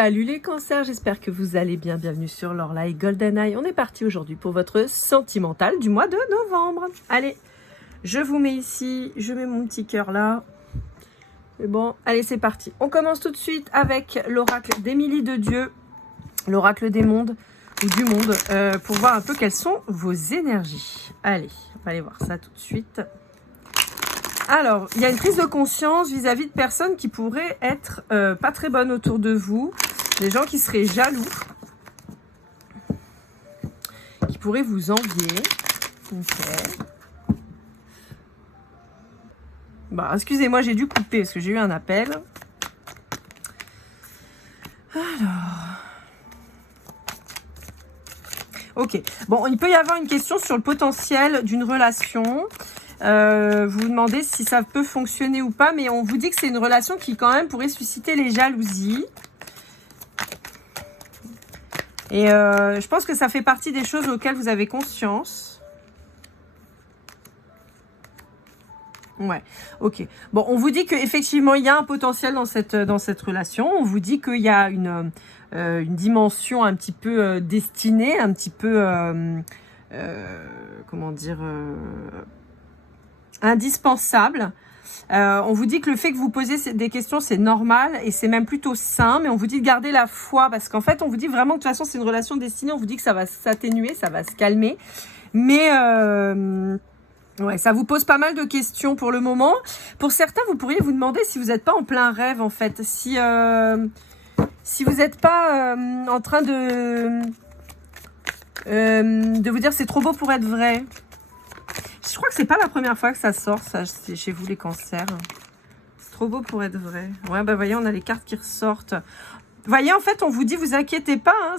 Salut les cancers, j'espère que vous allez bien. Bienvenue sur Lorelai Golden Eye. On est parti aujourd'hui pour votre sentimental du mois de novembre. Allez, je vous mets ici, je mets mon petit cœur là. Mais bon, allez, c'est parti. On commence tout de suite avec l'oracle d'Émilie de Dieu, l'oracle des mondes ou du monde, pour voir un peu quelles sont vos énergies. Allez, on va aller voir ça tout de suite. Alors, il y a une prise de conscience vis-à-vis de personnes qui pourraient être pas très bonnes autour de vous. Des gens qui seraient jaloux. Qui pourraient vous envier. Ok. Bah, excusez-moi, j'ai dû couper parce que j'ai eu un appel. Alors... Ok. Bon, il peut y avoir une question sur le potentiel d'une relation. Vous vous demandez si ça peut fonctionner ou pas, mais on vous dit que c'est une relation qui quand même pourrait susciter les jalousies. Et je pense que ça fait partie des choses auxquelles vous avez conscience. Ouais, ok. Bon, on vous dit qu'effectivement, il y a un potentiel dans cette relation. On vous dit qu'il y a une dimension un petit peu destinée, un petit peu... comment dire indispensable. On vous dit que le fait que vous posiez des questions, c'est normal et c'est même plutôt sain, mais on vous dit de garder la foi parce qu'en fait, on vous dit vraiment que de toute façon, c'est une relation destinée. On vous dit que ça va s'atténuer, ça va se calmer. Mais ouais, ça vous pose pas mal de questions pour le moment. Pour certains, vous pourriez vous demander si vous n'êtes pas en plein rêve, en fait. Si vous n'êtes pas en train de vous dire c'est trop beau pour être vrai. Je crois que c'est pas la première fois que ça sort, ça, chez vous les cancers. C'est trop beau pour être vrai. Ouais, bah voyez, on a les cartes qui ressortent. Vous voyez, en fait, on vous dit, vous inquiétez pas, hein,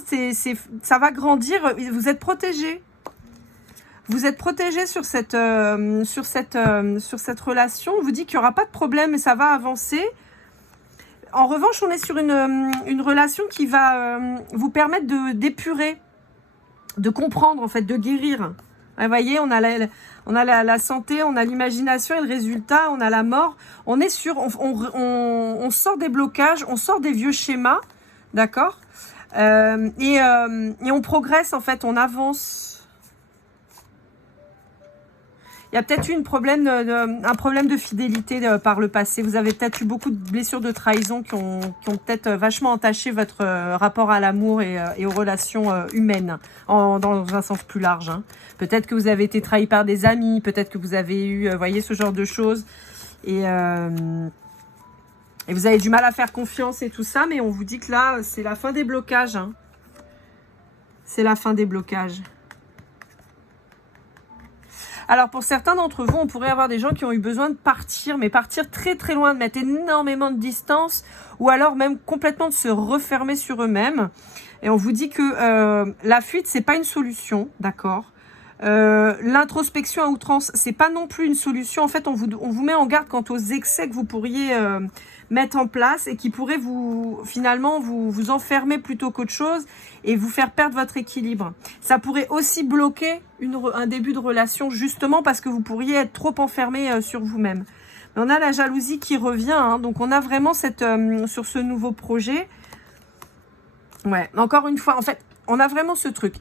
ça va grandir. Vous êtes protégés. Vous êtes protégés sur cette relation. On vous dit qu'il n'y aura pas de problème et ça va avancer. En revanche, on est sur une relation qui va vous permettre d'épurer, de comprendre, en fait, de guérir. Vous voyez, on a la santé, on a l'imagination et le résultat, on a la mort. On est sur, on sort des blocages, on sort des vieux schémas, d'accord, et on progresse en fait, on avance. Il y a peut-être eu un problème de fidélité par le passé. Vous avez peut-être eu beaucoup de blessures de trahison qui ont peut-être vachement entaché votre rapport à l'amour et aux relations humaines, dans un sens plus large. Hein. Peut-être que vous avez été trahi par des amis, peut-être que vous avez eu, voyez, ce genre de choses. Et vous avez du mal à faire confiance et tout ça, mais on vous dit que là, c'est la fin des blocages. Hein. C'est la fin des blocages. Alors, pour certains d'entre vous, on pourrait avoir des gens qui ont eu besoin de partir, mais partir très très loin, de mettre énormément de distance, ou alors même complètement de se refermer sur eux-mêmes. Et on vous dit que la fuite, c'est pas une solution, d'accord ? L'introspection à outrance, c'est pas non plus une solution. En fait, on vous met en garde quant aux excès que vous pourriez mettre en place et qui pourraient finalement vous enfermer plutôt qu'autre chose et vous faire perdre votre équilibre. Ça pourrait aussi bloquer un début de relation justement parce que vous pourriez être trop enfermé sur vous-même. Mais on a la jalousie qui revient, hein, donc on a vraiment sur ce nouveau projet. Ouais, encore une fois, en fait, on a vraiment ce truc.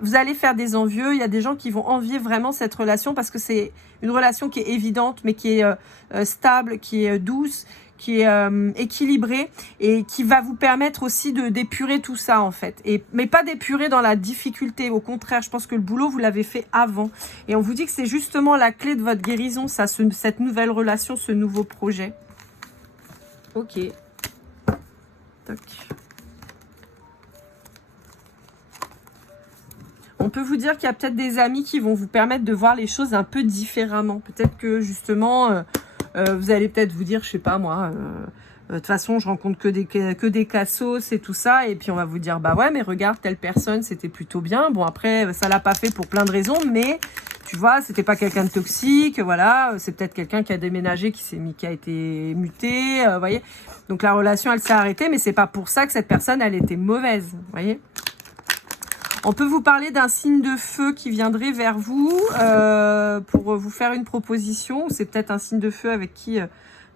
Vous allez faire des envieux, il y a des gens qui vont envier vraiment cette relation parce que c'est une relation qui est évidente, mais qui est stable, qui est douce, qui est équilibrée et qui va vous permettre aussi d'épurer tout ça en fait. Mais pas d'épurer dans la difficulté, au contraire, je pense que le boulot, vous l'avez fait avant. Et on vous dit que c'est justement la clé de votre guérison, ça, cette nouvelle relation, ce nouveau projet. Ok. Toc. On peut vous dire qu'il y a peut-être des amis qui vont vous permettre de voir les choses un peu différemment. Peut-être que justement, vous allez peut-être vous dire, je sais pas moi, de toute façon, je rencontre que des cassos et tout ça. Et puis on va vous dire, bah ouais, mais regarde, telle personne, c'était plutôt bien. Bon, après, ça l'a pas fait pour plein de raisons, mais tu vois, c'était pas quelqu'un de toxique, voilà. C'est peut-être quelqu'un qui a déménagé, qui a été muté, vous voyez. Donc la relation, elle s'est arrêtée, mais c'est pas pour ça que cette personne, elle était mauvaise, vous voyez. On peut vous parler d'un signe de feu qui viendrait vers vous pour vous faire une proposition. C'est peut-être un signe de feu avec qui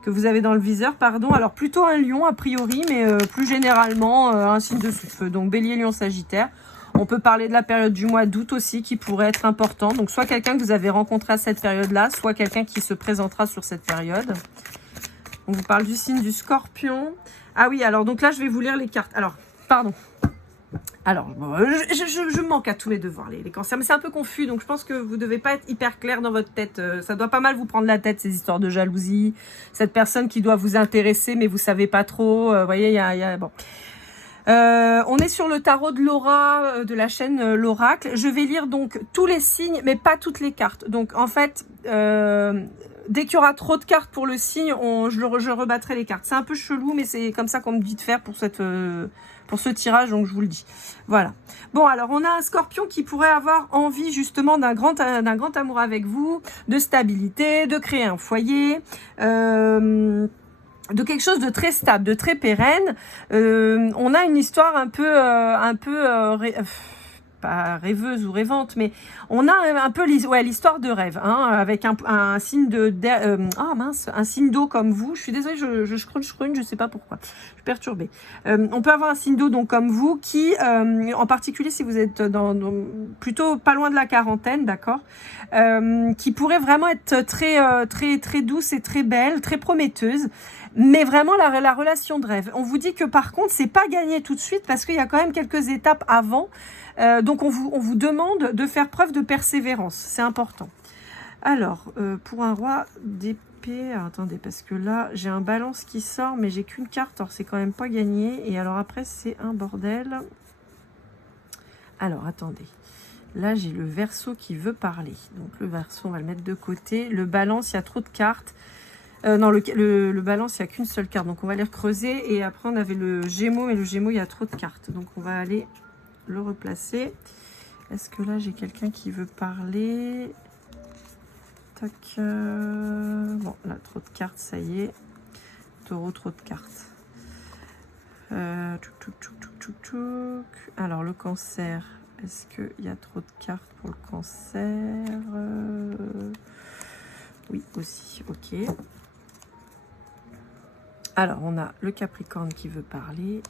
que vous avez dans le viseur, pardon. Alors plutôt un lion a priori, mais plus généralement un signe de feu. Donc bélier, lion, sagittaire. On peut parler de la période du mois d'août aussi qui pourrait être important. Donc soit quelqu'un que vous avez rencontré à cette période-là, soit quelqu'un qui se présentera sur cette période. On vous parle du signe du scorpion. Ah oui, alors donc là je vais vous lire les cartes. Alors, pardon. Alors, je manque à tous les devoirs, les cancers, mais c'est un peu confus, donc je pense que vous ne devez pas être hyper clair dans votre tête. Ça doit pas mal vous prendre la tête, ces histoires de jalousie, cette personne qui doit vous intéresser, mais vous savez pas trop. Vous voyez, bon. On est sur le tarot de Laura, de la chaîne L'Oracle. Je vais lire donc tous les signes, mais pas toutes les cartes. Donc en fait, dès qu'il y aura trop de cartes pour le signe, je rebattrai les cartes. C'est un peu chelou, mais c'est comme ça qu'on me dit de faire pour ce tirage, donc je vous le dis. Voilà. Bon, alors on a un scorpion qui pourrait avoir envie justement d'un grand amour avec vous, de stabilité, de créer un foyer, de quelque chose de très stable, de très pérenne. On a une histoire un peu pas rêveuse ou rêvante, mais on a un peu l'histoire de rêve, hein, avec un signe un signe d'eau comme vous. Je suis désolée, je scrunch, je sais pas pourquoi. Je suis perturbée. On peut avoir un signe d'eau donc comme vous qui, en particulier si vous êtes plutôt pas loin de la quarantaine, d'accord, qui pourrait vraiment être très douce et très belle, très prometteuse. Mais vraiment la relation de rêve. On vous dit que par contre, c'est pas gagné tout de suite parce qu'il y a quand même quelques étapes avant. Donc on vous demande de faire preuve de persévérance. C'est important. Alors, pour un roi d'épée... Attendez, parce que là, j'ai un balance qui sort, mais j'ai qu'une carte. Alors, c'est quand même pas gagné. Et alors après, c'est un bordel. Alors, attendez. Là, j'ai le Verseau qui veut parler. Donc, le Verseau, on va le mettre de côté. Le balance, il y a trop de cartes. Non, le balance, il n'y a qu'une seule carte. Donc, on va les recreuser. Et après, on avait le Gémeaux. Mais le Gémeaux, il y a trop de cartes. Donc, on va aller le replacer. Est-ce que là, j'ai quelqu'un qui veut parler? Tac. Bon, là, trop de cartes, ça y est. Taureau, trop de cartes. Alors, le cancer. Est-ce qu'il y a trop de cartes pour le cancer? Oui, aussi. Ok. Alors, on a le Capricorne qui veut parler.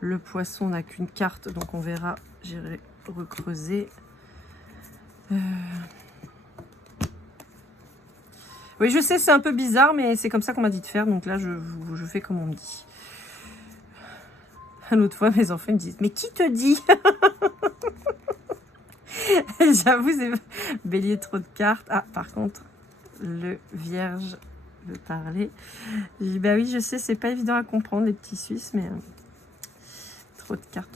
Le Poisson n'a qu'une carte, donc on verra. J'irai recreuser. Oui, je sais, c'est un peu bizarre, mais c'est comme ça qu'on m'a dit de faire. Donc là, je fais comme on me dit. Une autre fois, mes enfants me disent « Mais qui te dit ?» J'avoue, c'est Bélier, trop de cartes. Ah, par contre, le Vierge veut parler. Je dis « Bah oui, je sais, c'est pas évident à comprendre, les petits Suisses, mais... Trop de cartes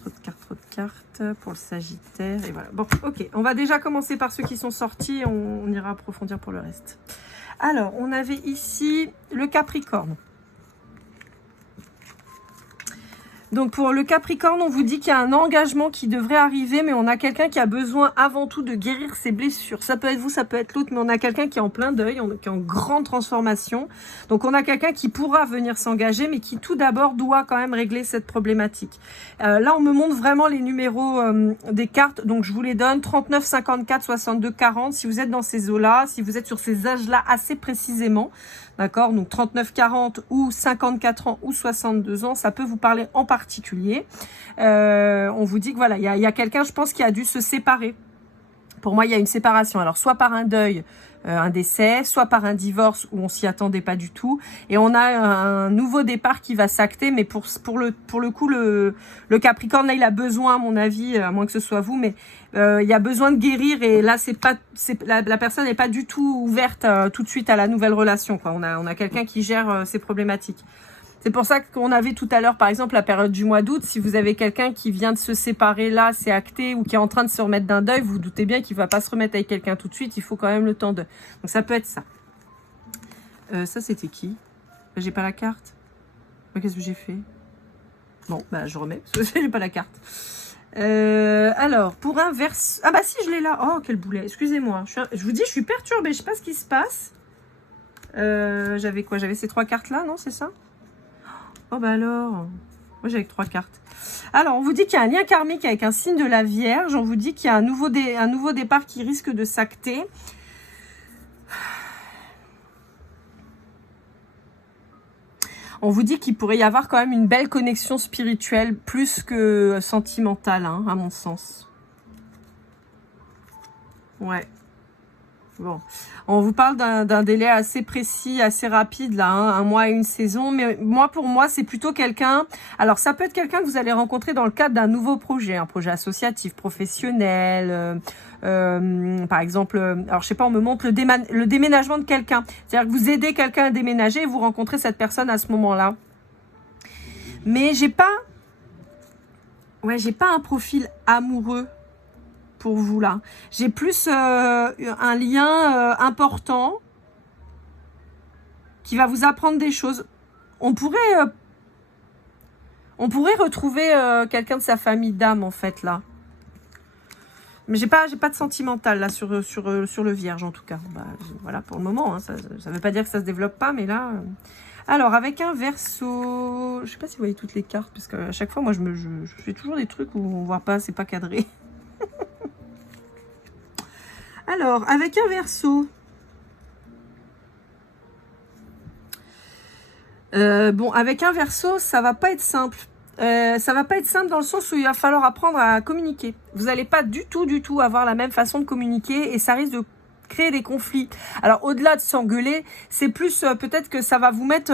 pour le Sagittaire. Et voilà. Bon, ok. On va déjà commencer par ceux qui sont sortis. On ira approfondir pour le reste. Alors, on avait ici le Capricorne. Donc, pour le Capricorne, on vous dit qu'il y a un engagement qui devrait arriver, mais on a quelqu'un qui a besoin avant tout de guérir ses blessures. Ça peut être vous, ça peut être l'autre, mais on a quelqu'un qui est en plein deuil, qui est en grande transformation. Donc, on a quelqu'un qui pourra venir s'engager, mais qui tout d'abord doit quand même régler cette problématique. Là, on me montre vraiment les numéros des cartes. Donc, je vous les donne. 39, 54, 62, 40. Si vous êtes dans ces eaux-là, si vous êtes sur ces âges-là assez précisément, d'accord, donc 39, 40 ou 54 ans ou 62 ans, ça peut vous parler en particulier. On vous dit que voilà, il y a quelqu'un, je pense, qui a dû se séparer. Pour moi, il y a une séparation. Alors, soit par un deuil, un décès, soit par un divorce où on s'y attendait pas du tout. Et on a un nouveau départ qui va s'acter. Mais pour le coup, le Capricorne, là, il a besoin, à mon avis, à moins que ce soit vous, mais il y a besoin de guérir. Et là, la personne n'est pas du tout ouverte tout de suite à la nouvelle relation, quoi. On a quelqu'un qui gère ces problématiques. C'est pour ça qu'on avait tout à l'heure, par exemple, la période du mois d'août. Si vous avez quelqu'un qui vient de se séparer là, c'est acté, ou qui est en train de se remettre d'un deuil, vous vous doutez bien qu'il ne va pas se remettre avec quelqu'un tout de suite. Il faut quand même le temps de... Donc ça peut être ça. Ça, c'était qui? J'ai pas la carte. Qu'est-ce que j'ai fait? Bon, bah je remets, parce que j'ai pas la carte. Alors, pour un verse... Ah bah si, je l'ai là. Oh, quel boulet. Excusez-moi. Je vous dis, je suis perturbée. Je sais pas ce qui se passe. J'avais quoi? J'avais ces 3 cartes-là, non? C'est ça? Oh bah alors, moi j'ai avec 3 cartes. Alors, on vous dit qu'il y a un lien karmique avec un signe de la Vierge. On vous dit qu'il y a un nouveau départ qui risque de s'acter. On vous dit qu'il pourrait y avoir quand même une belle connexion spirituelle, plus que sentimentale, hein, à mon sens. Ouais. Bon, on vous parle d'un délai assez précis, assez rapide, là, hein, 1 mois et 1 saison. Mais pour moi, c'est plutôt quelqu'un... Alors, ça peut être quelqu'un que vous allez rencontrer dans le cadre d'un nouveau projet, un projet associatif, professionnel. Par exemple, alors je sais pas, on me montre le déménagement de quelqu'un. C'est-à-dire que vous aidez quelqu'un à déménager et vous rencontrez cette personne à ce moment-là. Mais j'ai pas un profil amoureux pour vous là. J'ai plus un lien important qui va vous apprendre des choses. On pourrait retrouver quelqu'un de sa famille d'âme en fait là. Mais j'ai pas de sentimental là sur le vierge en tout cas. Bah, voilà pour le moment. Hein, ça veut pas dire que ça se développe pas, mais là. Alors avec un verso, je sais pas si vous voyez toutes les cartes parce qu'à chaque fois moi je fais toujours des trucs où on voit pas, c'est pas cadré. Alors, avec un verso. Avec un verso, ça va pas être simple. Ça va pas être simple dans le sens où il va falloir apprendre à communiquer. Vous n'allez pas du tout avoir la même façon de communiquer et ça risque de créer des conflits. Alors, au-delà de s'engueuler, c'est plus peut-être que ça va vous mettre...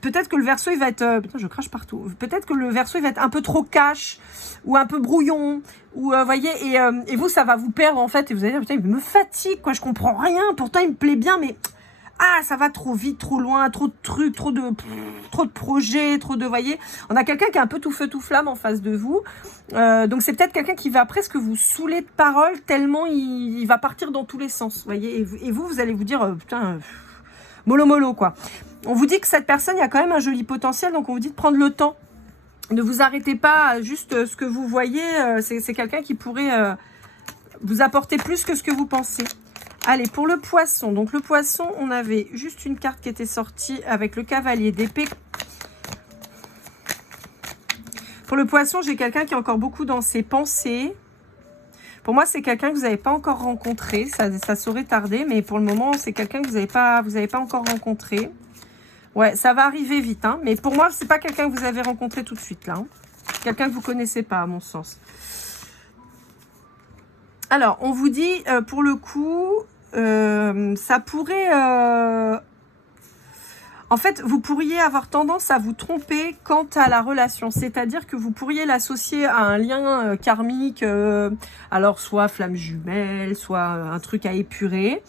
peut-être que le verso, il va être... putain, je crache partout. Peut-être que le verso, il va être un peu trop cash ou un peu brouillon. Ou, voyez, et vous, ça va vous perdre, en fait. Et vous allez dire, putain, il me fatigue, quoi. Je comprends rien. Pourtant, il me plaît bien, mais... Ah, ça va trop vite, trop loin, trop de trucs, trop de projets, trop de... Voyez, on a quelqu'un qui est un peu tout feu, tout flamme en face de vous. Donc, c'est peut-être quelqu'un qui va presque vous saouler de paroles tellement il va partir dans tous les sens. Voyez, et vous allez vous dire, putain, mollo, quoi. On vous dit que cette personne, il y a quand même un joli potentiel, donc on vous dit de prendre le temps. Ne vous arrêtez pas à juste ce que vous voyez. C'est quelqu'un qui pourrait vous apporter plus que ce que vous pensez. Allez, pour le poisson. Donc le poisson, on avait juste une carte qui était sortie avec le cavalier d'épée. Pour le poisson, j'ai quelqu'un qui est encore beaucoup dans ses pensées. Pour moi, c'est quelqu'un que vous n'avez pas encore rencontré. Ça saurait tarder, mais pour le moment, c'est quelqu'un que vous n'avez pas encore rencontré. Ouais, ça va arriver vite, hein. Mais pour moi, c'est pas quelqu'un que vous avez rencontré tout de suite, là. Hein. Quelqu'un que vous connaissez pas, à mon sens. Alors, on vous dit, pour le coup, ça pourrait... En fait, vous pourriez avoir tendance à vous tromper quant à la relation. C'est-à-dire que vous pourriez l'associer à un lien karmique, alors soit flamme jumelle, soit un truc à épurer.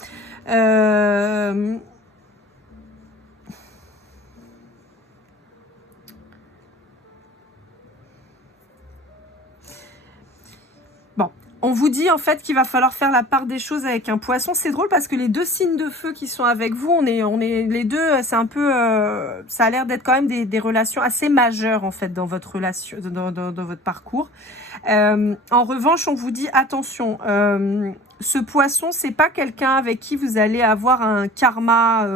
Bon, on vous dit en fait qu'il va falloir faire la part des choses avec un poisson. C'est drôle parce que les deux signes de feu qui sont avec vous, on est les deux, c'est un peu, ça a l'air d'être quand même des relations assez majeures en fait dans votre relation, dans votre parcours. En revanche, on vous dit attention, ce poisson, c'est pas quelqu'un avec qui vous allez avoir un karma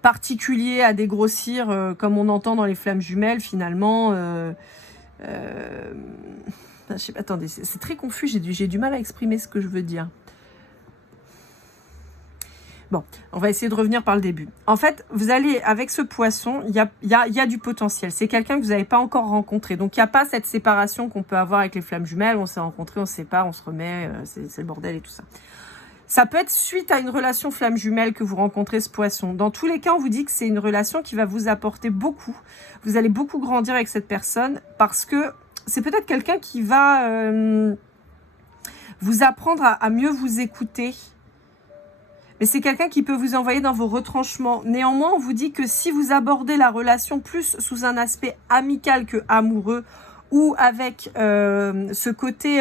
particulier à dégrossir, comme on entend dans les flammes jumelles finalement. Je sais pas, attendez, c'est très confus, j'ai du mal à exprimer ce que je veux dire. Bon, on va essayer de revenir par le début. En fait, vous allez, avec ce poisson, il y a du potentiel. C'est quelqu'un que vous n'avez pas encore rencontré. Donc, il n'y a pas cette séparation qu'on peut avoir avec les flammes jumelles. On s'est rencontrés, on se sépare, on se remet, c'est le bordel et tout ça. Ça peut être suite à une relation flamme jumelle que vous rencontrez ce poisson. Dans tous les cas, on vous dit que c'est une relation qui va vous apporter beaucoup. Vous allez beaucoup grandir avec cette personne parce que c'est peut-être quelqu'un qui va vous apprendre à mieux vous écouter. Mais c'est quelqu'un qui peut vous envoyer dans vos retranchements. Néanmoins, on vous dit que si vous abordez la relation plus sous un aspect amical que amoureux ou avec ce côté...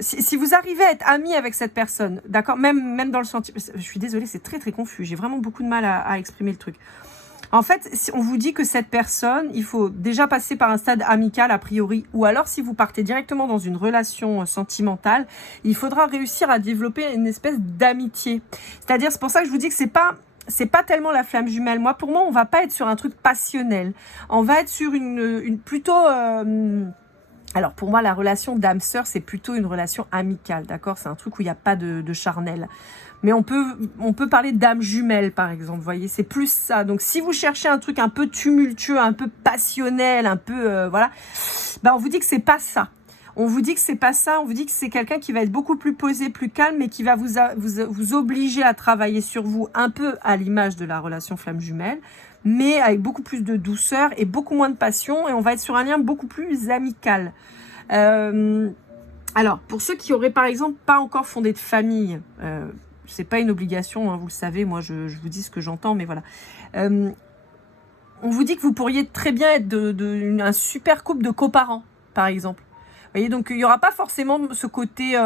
si vous arrivez à être ami avec cette personne, d'accord, même dans le sentiment... Je suis désolée, c'est très très confus. J'ai vraiment beaucoup de mal à exprimer le truc. En fait, si on vous dit que cette personne, il faut déjà passer par un stade amical a priori, ou alors si vous partez directement dans une relation sentimentale, il faudra réussir à développer une espèce d'amitié. C'est-à-dire, c'est pour ça que je vous dis que c'est pas tellement la flamme jumelle. Pour moi, on va pas être sur un truc passionnel. On va être sur une plutôt Alors pour moi, la relation d'âme-sœur, c'est plutôt une relation amicale, d'accord? C'est un truc où il n'y a pas de charnel. Mais on peut parler d'âme jumelle, par exemple, vous voyez? C'est plus ça. Donc si vous cherchez un truc un peu tumultueux, un peu passionnel, un peu, voilà, ben, on vous dit que c'est pas ça. On vous dit que c'est pas ça, on vous dit que c'est quelqu'un qui va être beaucoup plus posé, plus calme, et qui va vous obliger à travailler sur vous, un peu à l'image de la relation flamme jumelle, mais avec beaucoup plus de douceur et beaucoup moins de passion, et on va être sur un lien beaucoup plus amical. Alors, pour ceux qui auraient par exemple pas encore fondé de famille, c'est pas une obligation, hein, vous le savez, moi je vous dis ce que j'entends, mais voilà. On vous dit que vous pourriez très bien être un super couple de coparents, par exemple. Vous voyez, donc il n'y aura pas forcément ce côté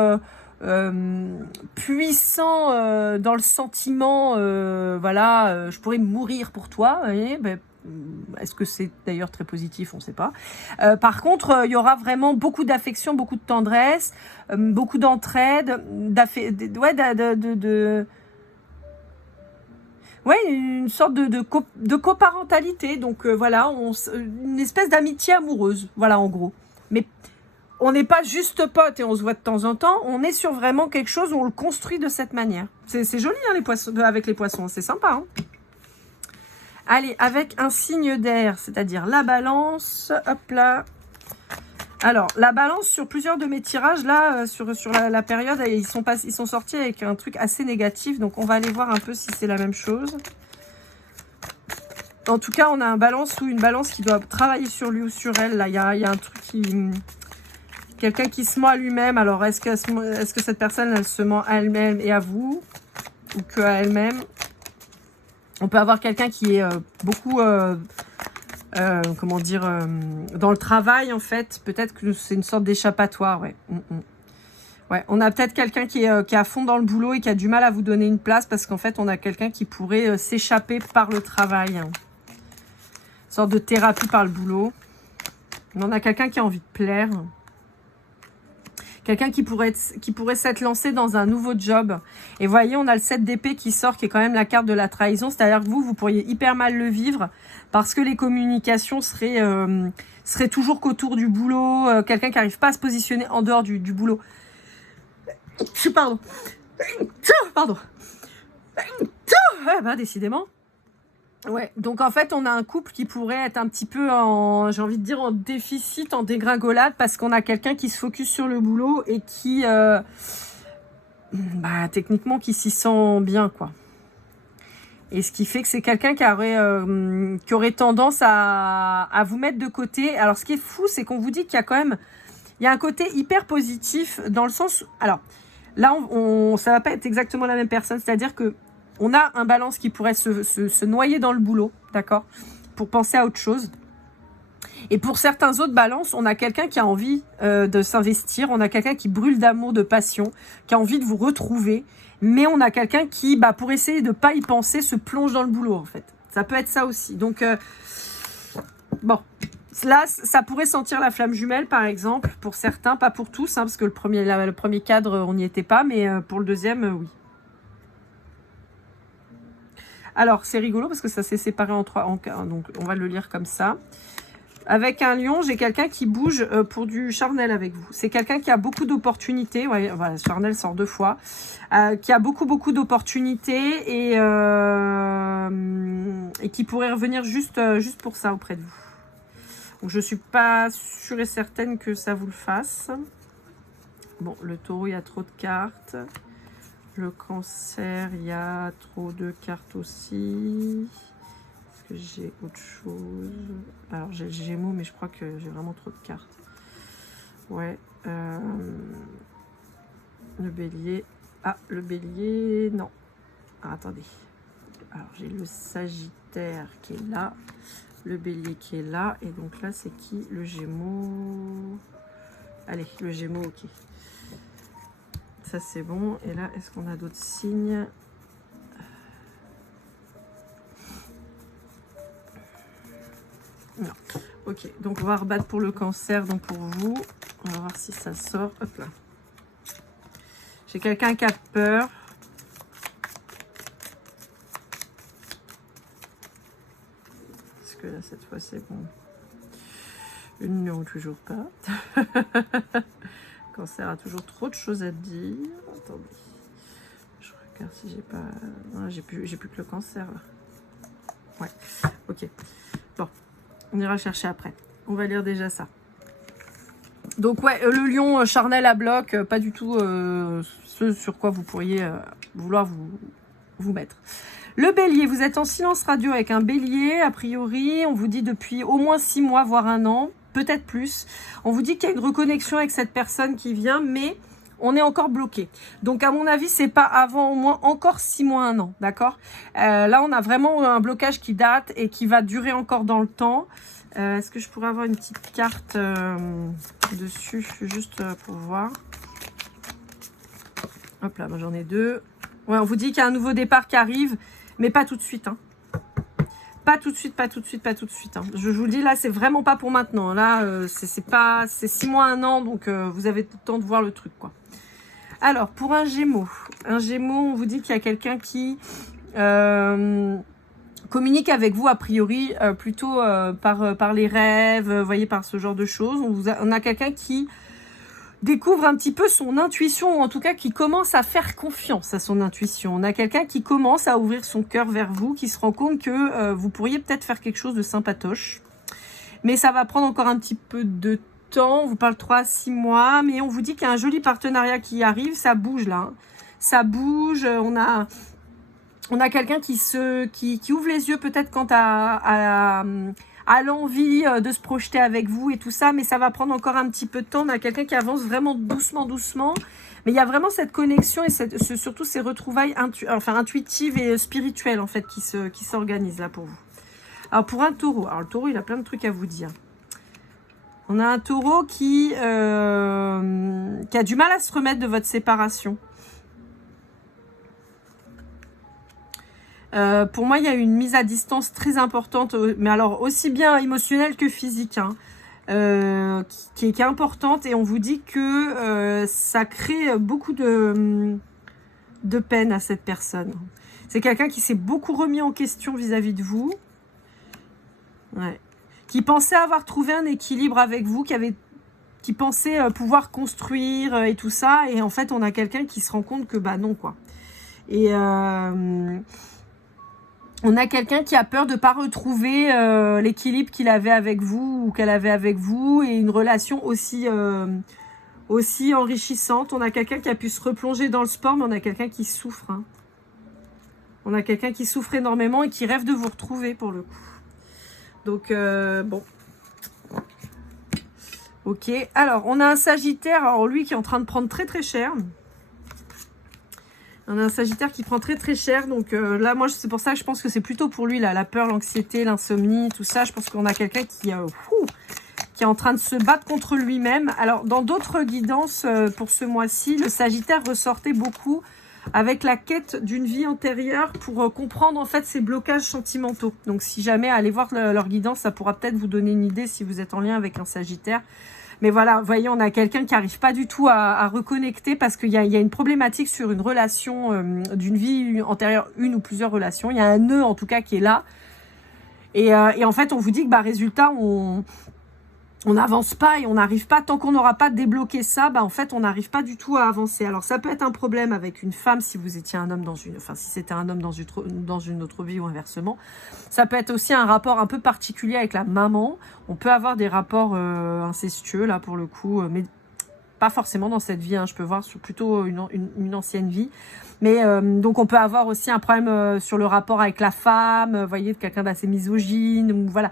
puissant dans le sentiment, voilà, je pourrais mourir pour toi, vous voyez, ben, est-ce que c'est d'ailleurs très positif, on ne sait pas. Par contre, il y aura vraiment beaucoup d'affection, beaucoup de tendresse, beaucoup d'entraide, ouais, une sorte de coparentalité, donc voilà, une espèce d'amitié amoureuse, voilà en gros. Mais on n'est pas juste potes et on se voit de temps en temps, on est sur vraiment quelque chose où on le construit de cette manière. C'est joli hein, les poissons, avec les poissons, c'est sympa. Hein. Allez, avec un signe d'air, c'est-à-dire la balance, hop là. Alors, la balance, sur plusieurs de mes tirages, là, sur la période, ils sont sortis avec un truc assez négatif, donc on va aller voir un peu si c'est la même chose. En tout cas, on a un balance ou une balance qui doit travailler sur lui ou sur elle. Là, il y a un truc qui... Quelqu'un qui se ment à lui-même. Alors, est-ce que cette personne, elle se ment à elle-même et à vous? Ou que à elle-même? On peut avoir quelqu'un qui est beaucoup... comment dire, dans le travail, en fait. Peut-être que c'est une sorte d'échappatoire, ouais. Ouais, on a peut-être quelqu'un qui est à fond dans le boulot et qui a du mal à vous donner une place parce qu'en fait, on a quelqu'un qui pourrait s'échapper par le travail. Une sorte de thérapie par le boulot. On a quelqu'un qui a envie de plaire. Quelqu'un qui pourrait s'être lancé dans un nouveau job. Et voyez, on a le 7 d'épée qui sort, qui est quand même la carte de la trahison. C'est-à-dire que vous pourriez hyper mal le vivre parce que les communications seraient toujours qu'autour du boulot. Quelqu'un qui n'arrive pas à se positionner en dehors du boulot. Pardon. Pardon. Ah, bah, décidément. Ouais, donc en fait, on a un couple qui pourrait être un petit peu en, j'ai envie de dire, en déficit, en dégringolade, parce qu'on a quelqu'un qui se focus sur le boulot et qui, techniquement, qui s'y sent bien, quoi. Et ce qui fait que c'est quelqu'un qui aurait tendance à vous mettre de côté. Alors, ce qui est fou, c'est qu'on vous dit qu'il y a quand même, il y a un côté hyper positif dans le sens, alors, là, ça va pas être exactement la même personne, c'est-à-dire que on a un balance qui pourrait se noyer dans le boulot, d'accord, pour penser à autre chose. Et pour certains autres balances, on a quelqu'un qui a envie de s'investir, on a quelqu'un qui brûle d'amour, de passion, qui a envie de vous retrouver, mais on a quelqu'un qui, pour essayer de ne pas y penser, se plonge dans le boulot, en fait. Ça peut être ça aussi. Donc, bon, là, ça pourrait sentir la flamme jumelle, par exemple, pour certains, pas pour tous, hein, parce que le premier cadre, on n'y était pas, mais pour le deuxième, oui. Alors, c'est rigolo parce que ça s'est séparé en trois, donc on va le lire comme ça. Avec un lion, j'ai quelqu'un qui bouge pour du charnel avec vous. C'est quelqu'un qui a beaucoup d'opportunités. Ouais, voilà, charnel sort 2 fois. Qui a beaucoup d'opportunités et qui pourrait revenir juste pour ça auprès de vous. Donc, je suis pas sûre et certaine que ça vous le fasse. Bon, le taureau, il y a trop de cartes. Le cancer, il y a trop de cartes aussi. Est-ce que j'ai autre chose? Alors, j'ai le gémeaux, mais je crois que j'ai vraiment trop de cartes. Ouais. Le bélier. Ah, le bélier, non. Ah, attendez. Alors, j'ai le sagittaire qui est là. Le bélier qui est là. Et donc là, c'est qui? Le gémeaux. Allez, le gémeaux, ok. Ça, c'est bon. Et là, est-ce qu'on a d'autres signes? Non. Ok, donc on va rebattre pour le cancer, donc pour vous. On va voir si ça sort. Hop là. J'ai quelqu'un qui a peur. Est-ce que là, cette fois, c'est bon? Non, toujours pas. Cancer a toujours trop de choses à dire. Attendez. Je regarde si j'ai pas... Non, j'ai plus que le cancer, là. Ouais, ok. Bon, on ira chercher après. On va lire déjà ça. Donc ouais, le lion charnel à bloc, pas du tout ce sur quoi vous pourriez vouloir vous mettre. Le bélier, vous êtes en silence radio avec un bélier, a priori, on vous dit depuis au moins 6 mois, voire 1 an, peut-être plus. On vous dit qu'il y a une reconnexion avec cette personne qui vient, mais on est encore bloqué. Donc à mon avis, c'est pas avant au moins encore 6 mois, 1 an, d'accord. Là, on a vraiment un blocage qui date et qui va durer encore dans le temps. Est-ce que je pourrais avoir une petite carte dessus, juste pour voir? Hop là, moi j'en ai 2. Ouais, on vous dit qu'il y a un nouveau départ qui arrive, mais pas tout de suite. Hein. Pas tout de suite, pas tout de suite, pas tout de suite. Hein. Je vous le dis, là, c'est vraiment pas pour maintenant. Là, c'est 6 mois, 1 an, donc vous avez le temps de voir le truc, quoi. Alors, pour un Gémeaux, on vous dit qu'il y a quelqu'un qui... communique avec vous a priori plutôt par les rêves, voyez, par ce genre de choses. On a quelqu'un qui découvre un petit peu son intuition, ou en tout cas qui commence à faire confiance à son intuition. On a quelqu'un qui commence à ouvrir son cœur vers vous, qui se rend compte que vous pourriez peut-être faire quelque chose de sympatoche. Mais ça va prendre encore un petit peu de temps. On vous parle 3 à 6 mois, mais on vous dit qu'il y a un joli partenariat qui arrive. Ça bouge là. Hein. Ça bouge. On a quelqu'un qui ouvre les yeux peut-être quant à l'envie de se projeter avec vous et tout ça, mais ça va prendre encore un petit peu de temps. On a quelqu'un qui avance vraiment doucement, mais il y a vraiment cette connexion et surtout ces retrouvailles intuitives et spirituelles en fait qui s'organisent là pour vous. Alors pour un taureau, le taureau il a plein de trucs à vous dire. On a un taureau qui a du mal à se remettre de votre séparation. Pour moi, il y a une mise à distance très importante, mais alors aussi bien émotionnelle que physique, hein, qui est importante. Et on vous dit que ça crée beaucoup de peine à cette personne. C'est quelqu'un qui s'est beaucoup remis en question vis-à-vis de vous. Ouais. Qui pensait avoir trouvé un équilibre avec vous, qui pensait pouvoir construire et tout ça. Et en fait, on a quelqu'un qui se rend compte que bah non, quoi. Et... on a quelqu'un qui a peur de ne pas retrouver l'équilibre qu'il avait avec vous ou qu'elle avait avec vous et une relation aussi enrichissante. On a quelqu'un qui a pu se replonger dans le sport, mais on a quelqu'un qui souffre. Hein. On a quelqu'un qui souffre énormément et qui rêve de vous retrouver pour le coup. Donc, bon. Ok. Alors, on a un Sagittaire, alors lui qui est en train de prendre très très cher. On a un Sagittaire qui prend très très cher, donc là moi c'est pour ça que je pense que c'est plutôt pour lui là, la peur, l'anxiété, l'insomnie, tout ça. Je pense qu'on a quelqu'un qui est en train de se battre contre lui-même. Alors dans d'autres guidances pour ce mois-ci, le Sagittaire ressortait beaucoup avec la quête d'une vie antérieure pour comprendre en fait ses blocages sentimentaux. Donc si jamais allez voir leur guidance, ça pourra peut-être vous donner une idée si vous êtes en lien avec un Sagittaire. Mais voilà, vous voyez, on a quelqu'un qui n'arrive pas du tout à reconnecter parce qu'il y a une problématique sur une relation d'une vie antérieure, une ou plusieurs relations. Il y a un nœud en tout cas qui est là. Et en fait, on vous dit que bah, résultat, on n'avance pas et on n'arrive pas, tant qu'on n'aura pas débloqué ça, bah, en fait, on n'arrive pas du tout à avancer. Alors, ça peut être un problème avec une femme si vous étiez un homme si c'était un homme dans une autre vie ou inversement. Ça peut être aussi un rapport un peu particulier avec la maman. On peut avoir des rapports incestueux, là, pour le coup, mais pas forcément dans cette vie. Hein. Je peux voir sur plutôt une ancienne vie. Mais donc, on peut avoir aussi un problème sur le rapport avec la femme, vous voyez, quelqu'un d'assez misogyne, ou voilà.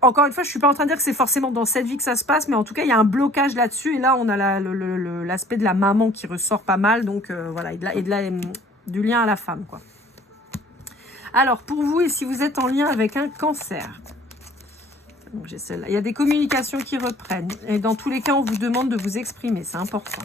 Encore une fois, je suis pas en train de dire que c'est forcément dans cette vie que ça se passe, mais en tout cas, il y a un blocage là-dessus. Et là, on a l'aspect de la maman qui ressort pas mal. Donc, voilà, du lien à la femme, quoi. Alors, pour vous, et si vous êtes en lien avec un cancer, donc j'ai celle-là. Il y a des communications qui reprennent. Et dans tous les cas, on vous demande de vous exprimer. C'est important.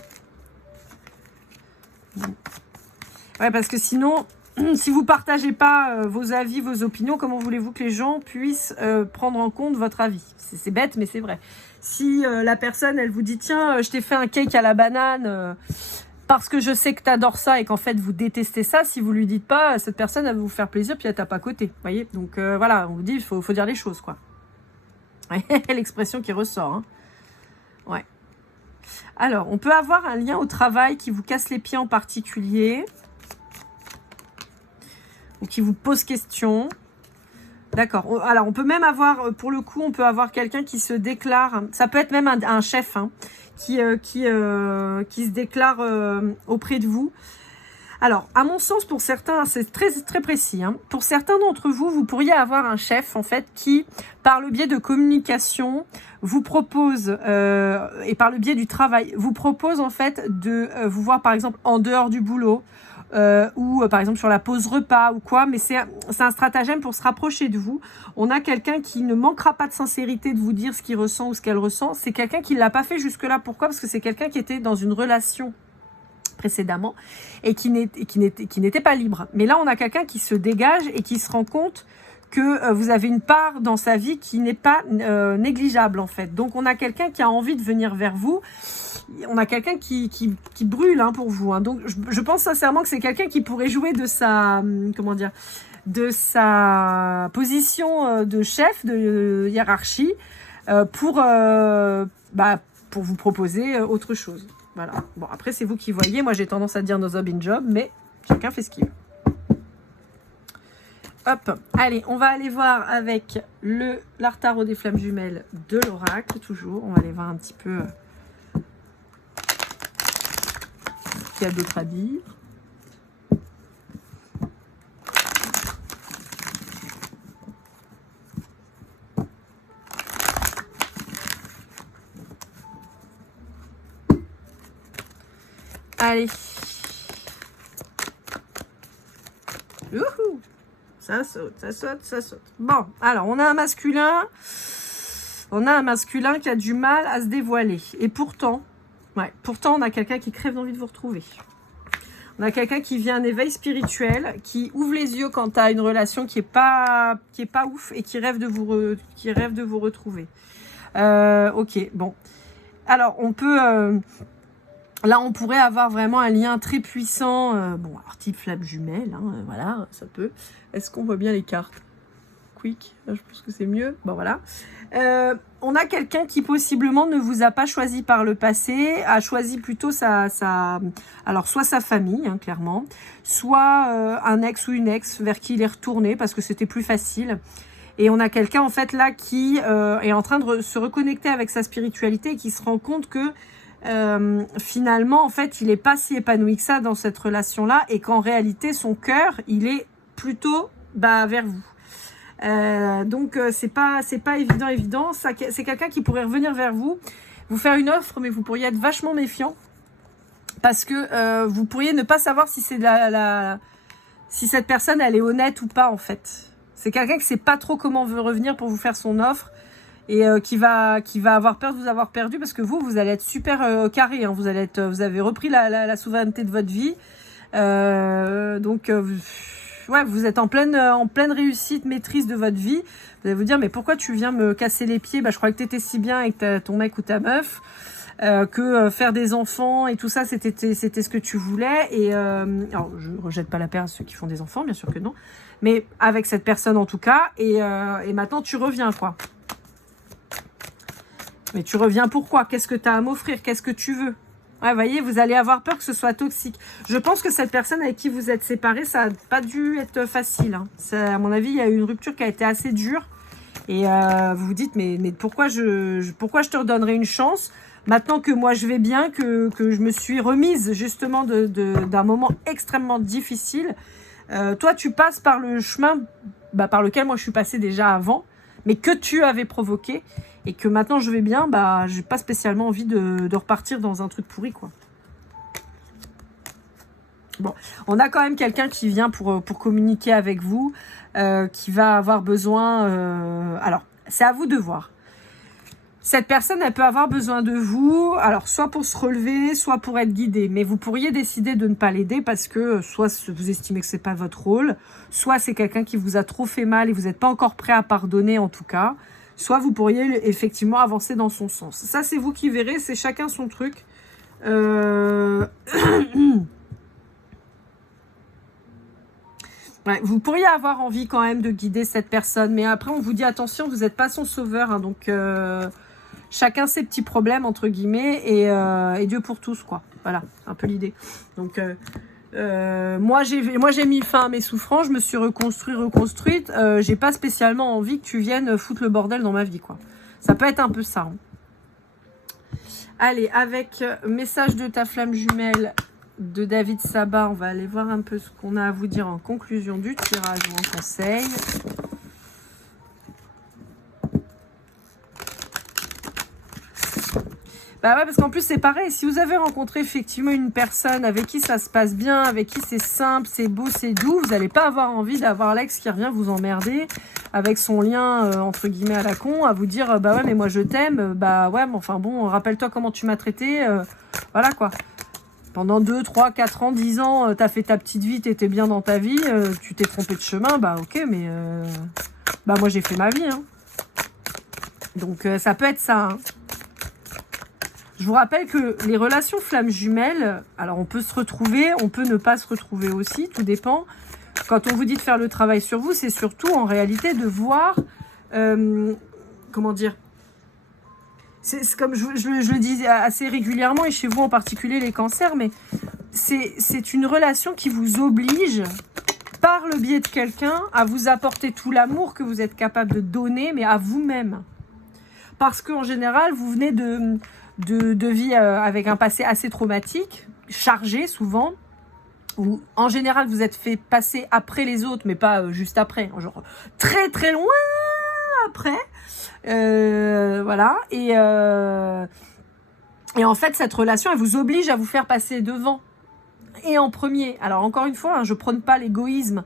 Ouais, parce que sinon... Si vous ne partagez pas vos avis, vos opinions, comment voulez-vous que les gens puissent prendre en compte votre avis? C'est bête, mais c'est vrai. Si la personne, elle vous dit, tiens, je t'ai fait un cake à la banane parce que je sais que tu adores ça et qu'en fait, vous détestez ça, si vous lui dites pas, cette personne, elle va vous faire plaisir puis elle tape à côté. Vous voyez? Donc voilà, on vous dit, il faut dire les choses, quoi. L'expression qui ressort. Hein. Ouais. Alors, on peut avoir un lien au travail qui vous casse les pieds en particulier. Ou qui vous pose question. D'accord. Alors, on peut même avoir, pour le coup, on peut avoir quelqu'un qui se déclare. Ça peut être même un chef hein, qui se déclare auprès de vous. Alors, à mon sens, pour certains, c'est très, très précis. Hein. Pour certains d'entre vous, vous pourriez avoir un chef, en fait, qui, par le biais de communication, vous propose, et par le biais du travail, vous propose, en fait, de vous voir, par exemple, en dehors du boulot, ou, par exemple, sur la pause repas ou quoi. Mais c'est un stratagème pour se rapprocher de vous. On a quelqu'un qui ne manquera pas de sincérité de vous dire ce qu'il ressent ou ce qu'elle ressent. C'est quelqu'un qui ne l'a pas fait jusque-là. Pourquoi? Parce que c'est quelqu'un qui était dans une relation précédemment et qui n'était pas libre. Mais là, on a quelqu'un qui se dégage et qui se rend compte que vous avez une part dans sa vie qui n'est pas négligeable en fait. Donc, on a quelqu'un qui a envie de venir vers vous. On a quelqu'un qui brûle hein, pour vous. Hein. Donc, je pense sincèrement que c'est quelqu'un qui pourrait jouer de sa, comment dire, de sa position de chef, de hiérarchie, pour vous proposer autre chose. Voilà. Bon, après, c'est vous qui voyez. Moi, j'ai tendance à dire no job in job, mais chacun fait ce qu'il veut. Hop. Allez, on va aller voir avec l'Artaro des flammes jumelles de l'oracle, toujours. On va aller voir un petit peu ce qu'il y a d'autre à dire. Allez. Youhou. Ça saute, ça saute, ça saute. Bon, alors, on a un masculin. On a un masculin qui a du mal à se dévoiler. Et pourtant, on a quelqu'un qui crève d'envie de vous retrouver. On a quelqu'un qui vient un éveil spirituel, qui ouvre les yeux quand tu as une relation qui est pas ouf et qui rêve de vous retrouver. Ok, bon. Alors, on peut... là, on pourrait avoir vraiment un lien très puissant. Bon, alors type flamme jumelle, hein, voilà, ça peut. Est-ce qu'on voit bien les cartes? Quick, je pense que c'est mieux. Bon, voilà. On a quelqu'un qui possiblement ne vous a pas choisi par le passé, a choisi plutôt alors soit sa famille, hein, clairement, soit un ex ou une ex vers qui il est retourné parce que c'était plus facile. Et on a quelqu'un, en fait, là, qui est en train de se reconnecter avec sa spiritualité et qui se rend compte que finalement, en fait, il n'est pas si épanoui que ça dans cette relation-là et qu'en réalité, son cœur, il est plutôt vers vous. Donc, c'est pas évident. C'est quelqu'un qui pourrait revenir vers vous, vous faire une offre, mais vous pourriez être vachement méfiant parce que vous pourriez ne pas savoir si c'est si cette personne, elle est honnête ou pas, en fait. C'est quelqu'un qui sait pas trop comment veut revenir pour vous faire son offre. Et qui va avoir peur de vous avoir perdu parce que vous allez être super carré. Hein, vous avez repris la souveraineté de votre vie. Donc, vous êtes en pleine réussite, maîtrise de votre vie. Vous allez vous dire, mais pourquoi tu viens me casser les pieds? Je croyais que tu étais si bien avec ton mec ou ta meuf. Que faire des enfants et tout ça, c'était ce que tu voulais. Et alors, je rejette pas la paix à ceux qui font des enfants, bien sûr que non. Mais avec cette personne en tout cas. Et maintenant, tu reviens, quoi. Mais tu reviens pourquoi? Qu'est-ce que tu as à m'offrir? Qu'est-ce que tu veux? Ouais, vous voyez, vous allez avoir peur que ce soit toxique. Je pense que cette personne avec qui vous êtes séparés, ça n'a pas dû être facile. Hein. À mon avis, il y a eu une rupture qui a été assez dure. Et vous vous dites, mais pourquoi je te redonnerai une chance maintenant que moi je vais bien, que je me suis remise justement d'un moment extrêmement difficile. Toi, tu passes par le chemin par lequel moi je suis passée déjà avant, mais que tu avais provoqué. Et que maintenant je vais bien, j'ai pas spécialement envie de repartir dans un truc pourri, quoi. Bon, on a quand même quelqu'un qui vient pour communiquer avec vous, qui va avoir besoin... alors, c'est à vous de voir. Cette personne, elle peut avoir besoin de vous, alors soit pour se relever, soit pour être guidée. Mais vous pourriez décider de ne pas l'aider parce que soit vous estimez que c'est pas votre rôle, soit c'est quelqu'un qui vous a trop fait mal et vous n'êtes pas encore prêt à pardonner en tout cas. Soit vous pourriez effectivement avancer dans son sens. Ça, c'est vous qui verrez, c'est chacun son truc. Ouais, vous pourriez avoir envie quand même de guider cette personne, mais après on vous dit attention, vous n'êtes pas son sauveur, hein, donc chacun ses petits problèmes entre guillemets et Dieu pour tous quoi. Voilà, un peu l'idée. Donc moi j'ai mis fin à mes souffrances, je me suis reconstruite. J'ai pas spécialement envie que tu viennes foutre le bordel dans ma vie quoi. Ça peut être un peu ça. Hein. Allez, avec message de ta flamme jumelle de David Sabat, on va aller voir un peu ce qu'on a à vous dire en conclusion du tirage ou en conseil. Bah ouais, parce qu'en plus c'est pareil, si vous avez rencontré effectivement une personne avec qui ça se passe bien, avec qui c'est simple, c'est beau, c'est doux, vous n'allez pas avoir envie d'avoir l'ex qui revient vous emmerder avec son lien entre guillemets à la con, à vous dire bah ouais mais moi je t'aime, bah ouais mais enfin bon, rappelle-toi comment tu m'as traité, voilà quoi. Pendant 2, 3, 4 ans, 10 ans, t'as fait ta petite vie, t'étais bien dans ta vie, tu t'es trompé de chemin, bah ok mais bah moi j'ai fait ma vie hein. Donc ça peut être ça hein. Je vous rappelle que les relations flammes jumelles, alors on peut se retrouver, on peut ne pas se retrouver aussi, tout dépend. Quand on vous dit de faire le travail sur vous, c'est surtout en réalité de voir, comment dire, c'est comme je le dis assez régulièrement et chez vous en particulier les cancers, mais c'est une relation qui vous oblige, par le biais de quelqu'un, à vous apporter tout l'amour que vous êtes capable de donner, mais à vous-même. Parce qu'en général, vous venez de vie avec un passé assez traumatique, chargé souvent, où en général vous êtes fait passer après les autres, mais pas juste après, genre très très loin après, voilà, et en fait cette relation elle vous oblige à vous faire passer devant, et en premier. Alors encore une fois, hein, je prône pas l'égoïsme,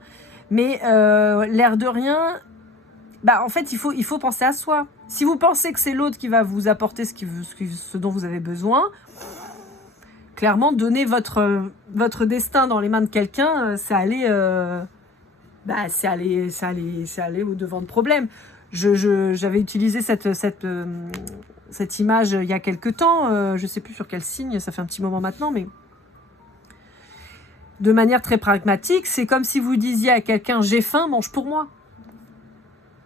mais l'air de rien, bah en fait il faut penser à soi. Si vous pensez que c'est l'autre qui va vous apporter ce dont vous avez besoin, clairement, donner votre destin dans les mains de quelqu'un, c'est aller au devant de problème. J'avais utilisé cette image il y a quelque temps, je ne sais plus sur quel signe, ça fait un petit moment maintenant, mais de manière très pragmatique, c'est comme si vous disiez à quelqu'un « j'ai faim, mange pour moi ».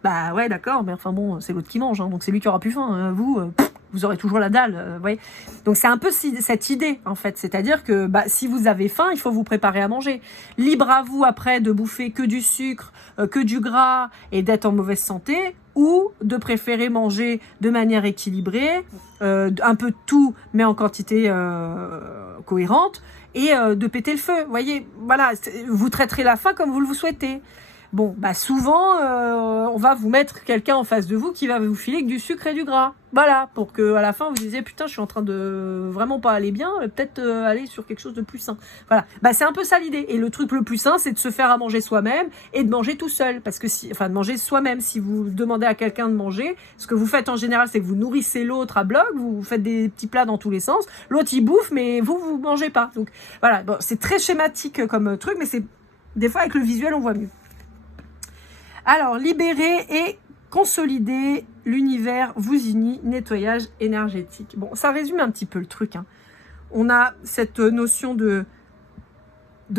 Bah ouais, d'accord, mais enfin bon, c'est l'autre qui mange, hein, donc c'est lui qui aura plus faim. Hein, vous aurez toujours la dalle, voyez. Donc c'est un peu cette idée, en fait. C'est-à-dire que bah, si vous avez faim, il faut vous préparer à manger. Libre à vous, après, de bouffer que du sucre, que du gras, et d'être en mauvaise santé, ou de préférer manger de manière équilibrée, un peu de tout, mais en quantité cohérente, et de péter le feu. Voyez, voilà, vous traiterez la faim comme vous le souhaitez. Bon, bah souvent, on va vous mettre quelqu'un en face de vous qui va vous filer que du sucre et du gras. Voilà, pour que à la fin vous disiez putain, je suis en train de vraiment pas aller bien, peut-être aller sur quelque chose de plus sain. Voilà, bah c'est un peu ça l'idée. Et le truc le plus sain, c'est de se faire à manger soi-même et de manger tout seul, parce que de manger soi-même. Si vous demandez à quelqu'un de manger, ce que vous faites en général, c'est que vous nourrissez l'autre à bloc, vous faites des petits plats dans tous les sens. L'autre il bouffe, mais vous mangez pas. Donc voilà, bon, c'est très schématique comme truc, mais c'est des fois avec le visuel on voit mieux. Alors, libérer et consolider l'univers vous unit, nettoyage énergétique. Bon, ça résume un petit peu le truc. Hein. On a cette notion de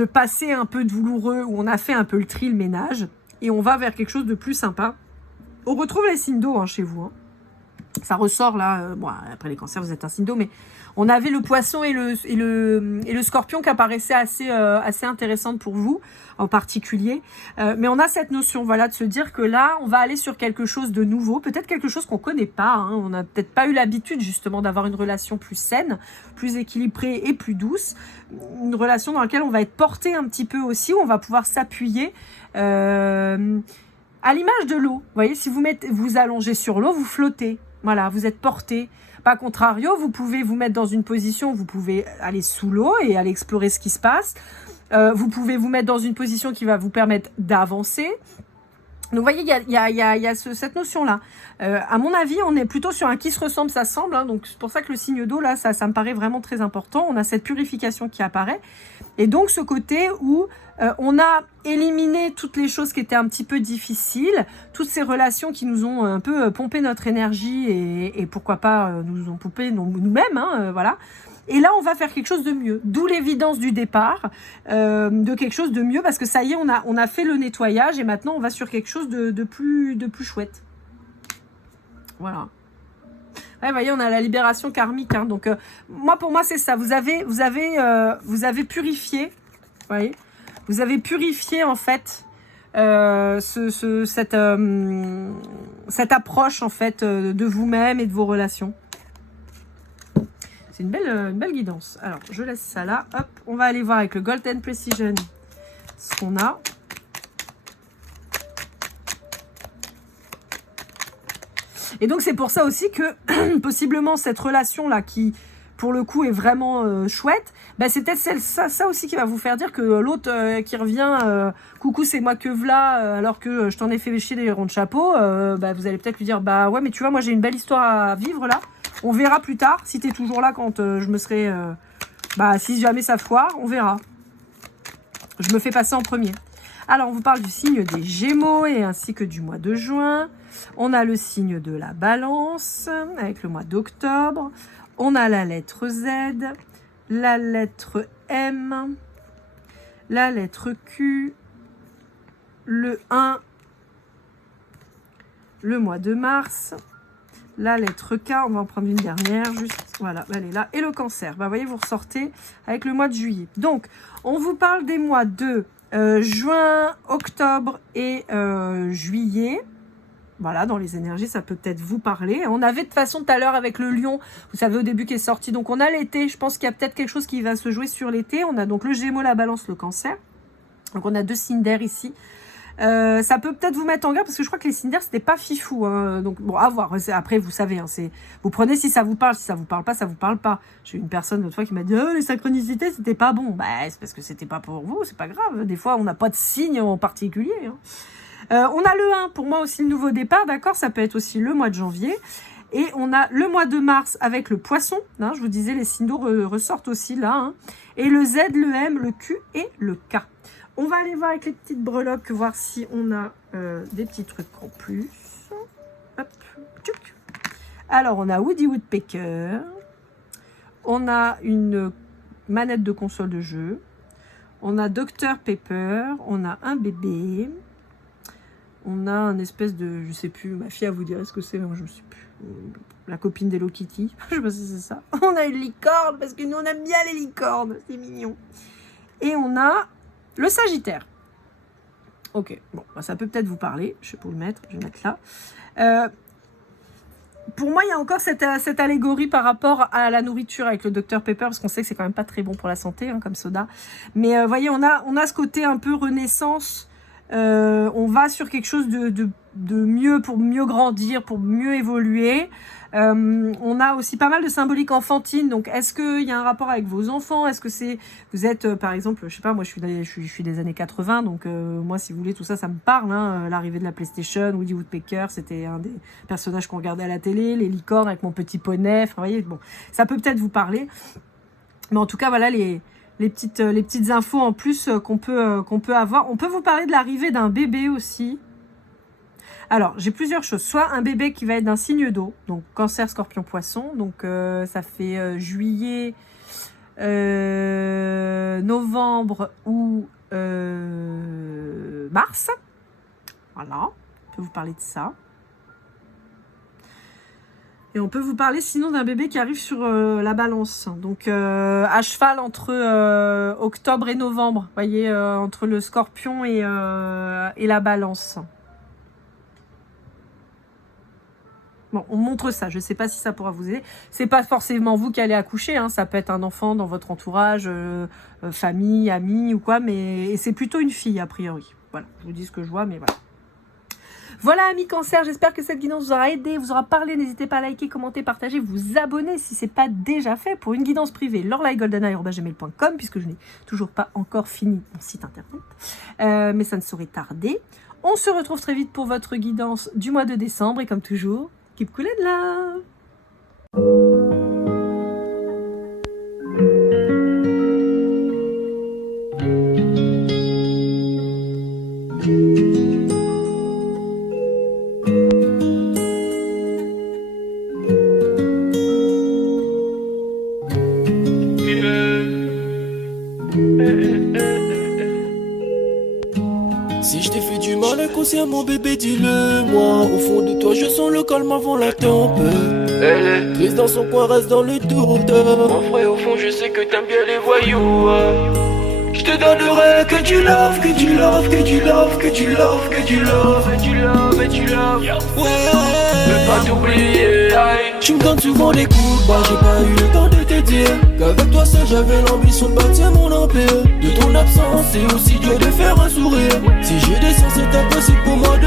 passer un peu de douloureux, où on a fait un peu le tri, le ménage, et on va vers quelque chose de plus sympa. On retrouve les signes d'eau hein, chez vous. Hein. Ça ressort là, bon, après les cancers, vous êtes un signe d'eau, mais on avait le poisson et le scorpion qui apparaissaient assez intéressantes pour vous, en particulier. Mais on a cette notion, voilà, de se dire que là, on va aller sur quelque chose de nouveau, peut-être quelque chose qu'on connaît pas. Hein, on n'a peut-être pas eu l'habitude, justement, d'avoir une relation plus saine, plus équilibrée et plus douce. Une relation dans laquelle on va être porté un petit peu aussi, où on va pouvoir s'appuyer à l'image de l'eau. Vous voyez, si vous allongez sur l'eau, vous flottez. Voilà, vous êtes porté. Pas contrario, vous pouvez vous mettre dans une position où vous pouvez aller sous l'eau et aller explorer ce qui se passe. Vous pouvez vous mettre dans une position qui va vous permettre d'avancer. Donc, vous voyez, il y a cette notion-là. À mon avis, on est plutôt sur un qui se ressemble, ça semble. Hein, donc, c'est pour ça que le signe d'eau, là, ça me paraît vraiment très important. On a cette purification qui apparaît. Et donc, ce côté où on a éliminé toutes les choses qui étaient un petit peu difficiles, toutes ces relations qui nous ont un peu pompé notre énergie et pourquoi pas nous ont pompé nous-mêmes, hein, voilà. Et là, on va faire quelque chose de mieux. D'où l'évidence du départ, de quelque chose de mieux, parce que ça y est, on a fait le nettoyage et maintenant, on va sur quelque chose de plus chouette. Voilà. Ouais, vous voyez, on a la libération karmique. Hein, donc, pour moi, c'est ça. Vous avez purifié, vous voyez, vous avez purifié, en fait, cette approche, en fait, de vous-même et de vos relations. C'est une belle guidance. Alors, je laisse ça là. Hop, on va aller voir avec le Golden Precision ce qu'on a. Et donc, c'est pour ça aussi que, possiblement, cette relation-là, qui, pour le coup, est vraiment chouette, bah, c'est peut-être ça aussi qui va vous faire dire que l'autre qui revient, coucou, c'est moi que v'là, alors que je t'en ai fait chier des ronds de chapeau, bah, vous allez peut-être lui dire, bah ouais, mais tu vois, moi, j'ai une belle histoire à vivre, là. On verra plus tard, si tu es toujours là quand je me serai... bah, si jamais ça foire, on verra. Je me fais passer en premier. Alors, on vous parle du signe des Gémeaux et ainsi que du mois de juin. On a le signe de la Balance avec le mois d'octobre. On a la lettre Z, la lettre M, la lettre Q, le 1, le mois de mars, la lettre K, on va en prendre une dernière, juste, voilà, elle est là, et le cancer. Bah, vous voyez, vous ressortez avec le mois de juillet. Donc, on vous parle des mois de juin, octobre et juillet. Voilà, dans les énergies, ça peut peut-être vous parler. On avait de toute façon tout à l'heure avec le lion, vous savez, au début qui est sorti. Donc, on a l'été, je pense qu'il y a peut-être quelque chose qui va se jouer sur l'été. On a donc le Gémeaux, la Balance, le cancer. Donc, on a 2 signes d'air ici. Ça peut peut-être vous mettre en garde parce que je crois que les signes d'air c'était pas fifou, hein. Donc bon, à voir. Après, vous savez, hein, vous prenez si ça vous parle, si ça vous parle pas, ça vous parle pas. J'ai eu une personne l'autre fois qui m'a dit les synchronicités c'était pas bon. Bah c'est parce que c'était pas pour vous, c'est pas grave. Des fois on n'a pas de signe en particulier. Hein. On a le 1 pour moi aussi le nouveau départ, d'accord. Ça peut être aussi le mois de janvier. Et on a le mois de mars avec le poisson. Hein, je vous disais les signes d'eau ressortent aussi là. Hein. Et le Z, le M, le Q et le K. On va aller voir avec les petites breloques, voir si on a des petits trucs en plus. Hop, tchouk. Alors, on a Woody Woodpecker. On a une manette de console de jeu. On a Dr Pepper. On a un bébé. On a un espèce de... Je sais plus, ma fille, elle vous dirait ce que c'est. Je ne sais plus. La copine d'Hello Kitty. Je sais pas si c'est ça. On a une licorne, parce que nous, on aime bien les licornes. C'est mignon. Et on a... le Sagittaire. Ok, bon, bah ça peut peut-être vous parler. Je vais pas vous le mettre, je vais mettre là. Pour moi, il y a encore cette allégorie par rapport à la nourriture avec le Dr Pepper, parce qu'on sait que c'est quand même pas très bon pour la santé, hein, comme soda. Mais vous voyez, on a ce côté un peu renaissance. On va sur quelque chose de mieux, pour mieux grandir, pour mieux évoluer. On a aussi pas mal de symboliques enfantines. Donc, est-ce qu'il y a un rapport avec vos enfants? Est-ce que vous êtes, par exemple, je sais pas, moi, je suis des années 80. Donc, moi, si vous voulez, tout ça, ça me parle. Hein, l'arrivée de la PlayStation, Woody Woodpecker, c'était un des personnages qu'on regardait à la télé. Les licornes avec mon petit poney. Enfin, vous voyez, bon, ça peut peut-être vous parler. Mais en tout cas, voilà les petites infos en plus qu'on peut avoir. On peut vous parler de l'arrivée d'un bébé aussi. Alors, j'ai plusieurs choses. Soit un bébé qui va être d'un signe d'eau, donc cancer, scorpion, poisson. Donc, ça fait juillet, novembre ou mars. Voilà, on peut vous parler de ça. Et on peut vous parler sinon d'un bébé qui arrive sur la Balance. Donc, à cheval entre octobre et novembre. Vous voyez, entre le Scorpion et la Balance. Bon, on montre ça. Je ne sais pas si ça pourra vous aider. C'est pas forcément vous qui allez accoucher. Hein. Ça peut être un enfant dans votre entourage, famille, amis ou quoi. Mais c'est plutôt une fille, a priori. Voilà, je vous dis ce que je vois, mais voilà. Voilà, amis cancer, j'espère que cette guidance vous aura aidé, vous aura parlé. N'hésitez pas à liker, commenter, partager, vous abonner si ce n'est pas déjà fait pour une guidance privée, lorlaigoldeneye@gmail.com, puisque je n'ai toujours pas encore fini mon site internet. Mais ça ne saurait tarder. On se retrouve très vite pour votre guidance du mois de décembre. Et comme toujours, keep cool and love. sincère mon bébé, dis-le-moi. Au fond de toi je sens le calme avant la tempête. Elle est triste dans son coin, reste dans le doute. Mon frère au fond je sais que t'aimes bien les voyous. Je te donnerai que tu love, que tu love, que tu love, que tu love, que tu love, et tu love, et tu love. Ouais, veux pas t'oublier. Tu me donnes souvent des coups de barre, j'ai pas eu le temps de te dire qu'avec toi seul j'avais l'ambition de bâtir mon empire. De ton absence c'est aussi dur de faire un sourire. Si j'ai des sens c'est impossible pour moi de